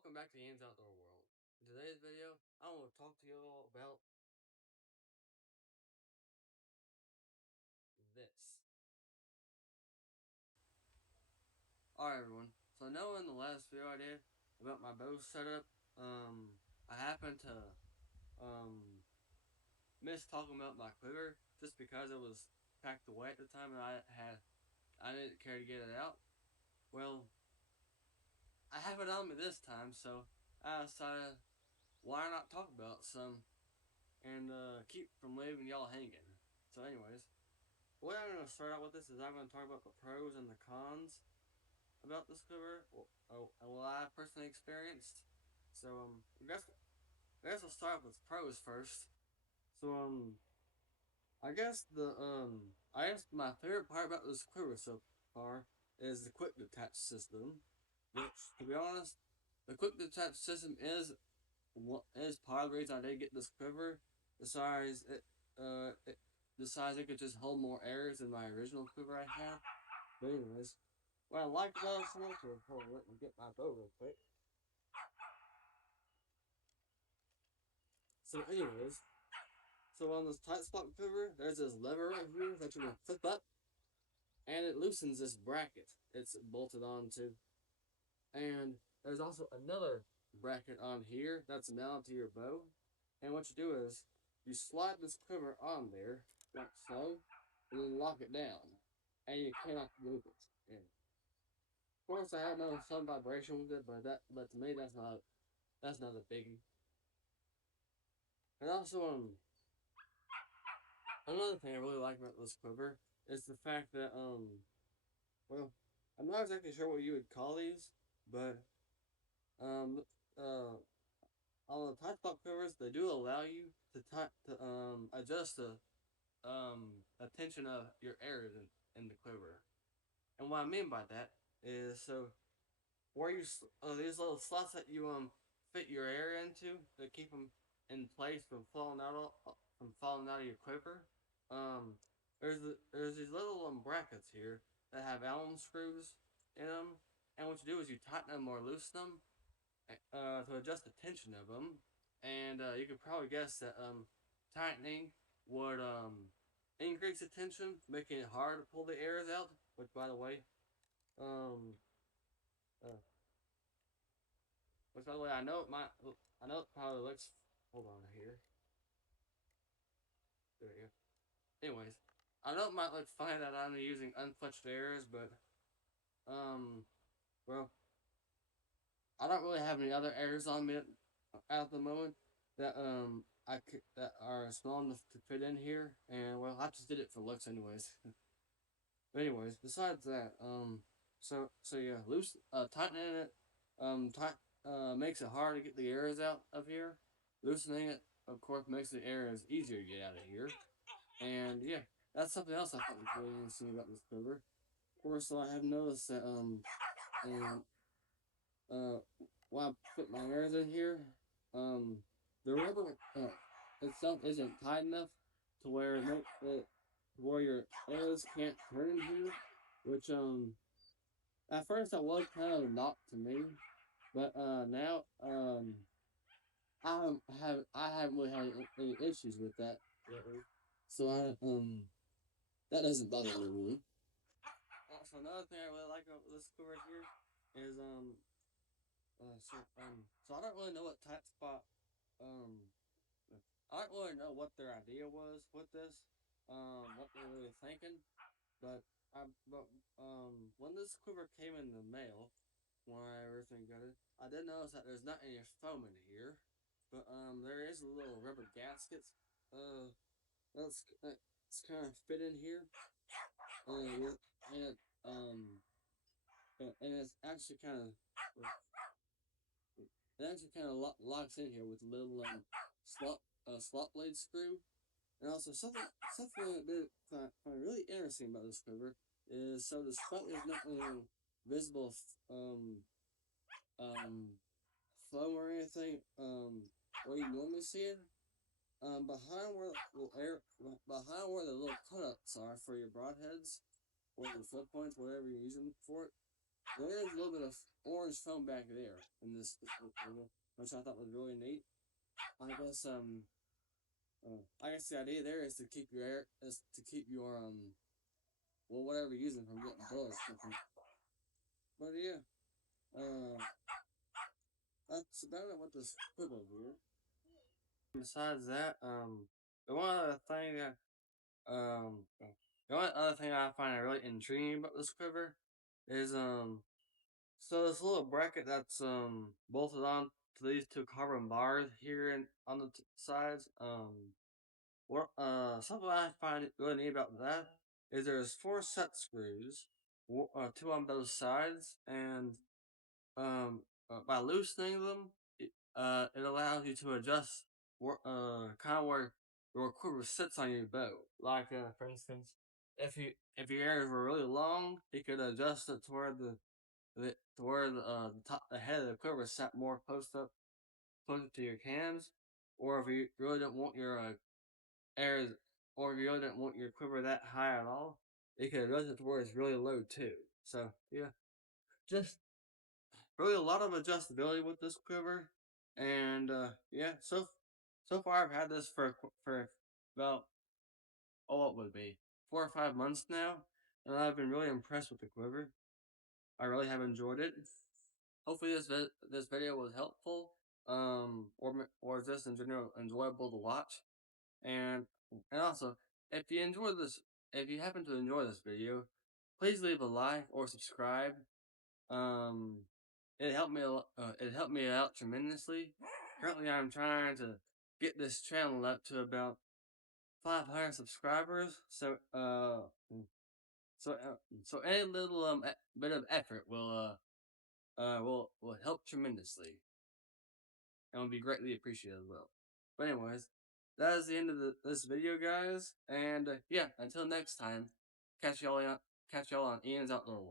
Welcome back to Ian's Outdoor World. In today's video, I want to talk to you all about this. Alright everyone, so I know in the last video I did about my bow setup, I happened to, miss talking about my quiver just because it was packed away at the time and I didn't care to get it out. Well, I have it on me this time, so I decided why not talk about some and keep from leaving y'all hanging. So anyways, the way I'm going to start out with this is I'm going to talk about the pros and the cons about this quiver, what I personally experienced. So I guess I'll start with pros first. So I guess my favorite part about this quiver so far is the quick detach system. Which, to be honest, the quick detach system is part of the reason I did get this quiver. Besides the size it could just hold more airs than my original quiver I had. But anyways, what I like about this one, hold on, let me get my bow real quick. So anyways, so on this tight spot quiver, there's this lever right here that you can flip up, and it loosens this bracket it's bolted onto. And there's also another bracket on here that's mounted to your bow. And what you do is you slide this quiver on there like so, and then lock it down, and you cannot move it. And of course, I have noticed some vibration with it, but to me that's not a biggie. And also another thing I really like about this quiver is the fact that well, I'm not exactly sure what you would call these, but um uh on the tight spot quivers they do allow you to adjust the tension of your air in the quiver. And what I mean by that is so where these little slots that you fit your air into to keep them in place from falling out of your quiver. Um, there's these little brackets here that have Allen screws in them, and what you do is you tighten them or loosen them to adjust the tension of them, and you could probably guess that tightening would increase the tension, making it hard to pull the airs out. Which, by the way, um, uh, I know it probably looks. Hold on here. There we go. Anyways, I know it might look funny that I'm using unfletched airs, but um, well, I don't really have any other airs on me at the moment that are small enough to fit in here, and well, I just did it for looks, anyways. But anyways, besides that, so yeah, tightening it, tight makes it hard to get the airs out of here. Loosening it, of course, makes the airs easier to get out of here. And yeah, that's something else I thought was really interesting about this quiver. Of course, I have noticed that um, uh, while I put my airs in here, the rubber itself isn't tight enough to where where your airs can't turn in here, which at first that was kind of a knock to me, but now I haven't really had any issues with that lately. So that doesn't bother me really. Also, another thing I really like about this school right here is so I don't really know what tight spot um I don't really know what their idea was with this, what they're really thinking, but but when this quiver came in the mail, when I originally got it, I did notice that there's not any foam in here, but there is a little rubber gaskets, uh, that's kind of fit in here, and it and it's actually kind of locks in here with a little slot blade screw. And also something that I find really interesting about this quiver is so despite there's not any visible um foam or anything where you normally see it, behind where the little cutouts are for your broadheads or your flip points, whatever you're using for it, there is a little bit of orange foam back there in this little, which I thought was really neat. I guess I guess the idea there is to keep your air is to keep your well whatever you're using from getting buzzed. But yeah, uh, that's about it with this quiver here. Besides that, the one other thing that the only other thing I find really intriguing about this quiver is so this little bracket that's bolted on to these two carbon bars here and on the sides. What something I find really neat about that is there's four set screws, two on both sides, and by loosening them, it allows you to adjust kind of where your quiver sits on your bow. Like for instance, if your arrows were really long, you could adjust it to where the top the head of the quiver sat more closer to your cans, or if you really don't want your arrows, or if you really don't want your quiver that high at all, you can adjust it to where it's really low too. So yeah, just really a lot of adjustability with this quiver, and yeah, so far I've had this for about what would it be 4 or 5 months now, and I've been really impressed with the quiver. I really have enjoyed it. Hopefully this video was helpful, or just in general enjoyable to watch, and also if you enjoy this, if you happen to enjoy this video, please leave a like or subscribe. Um, it helped me out tremendously. Currently, I'm trying to get this channel up to about 500 subscribers. So any little bit of effort will help tremendously and will be greatly appreciated as well. But anyways, that is the end of this video, guys. And yeah, until next time, catch y'all on Ian's Outdoor World.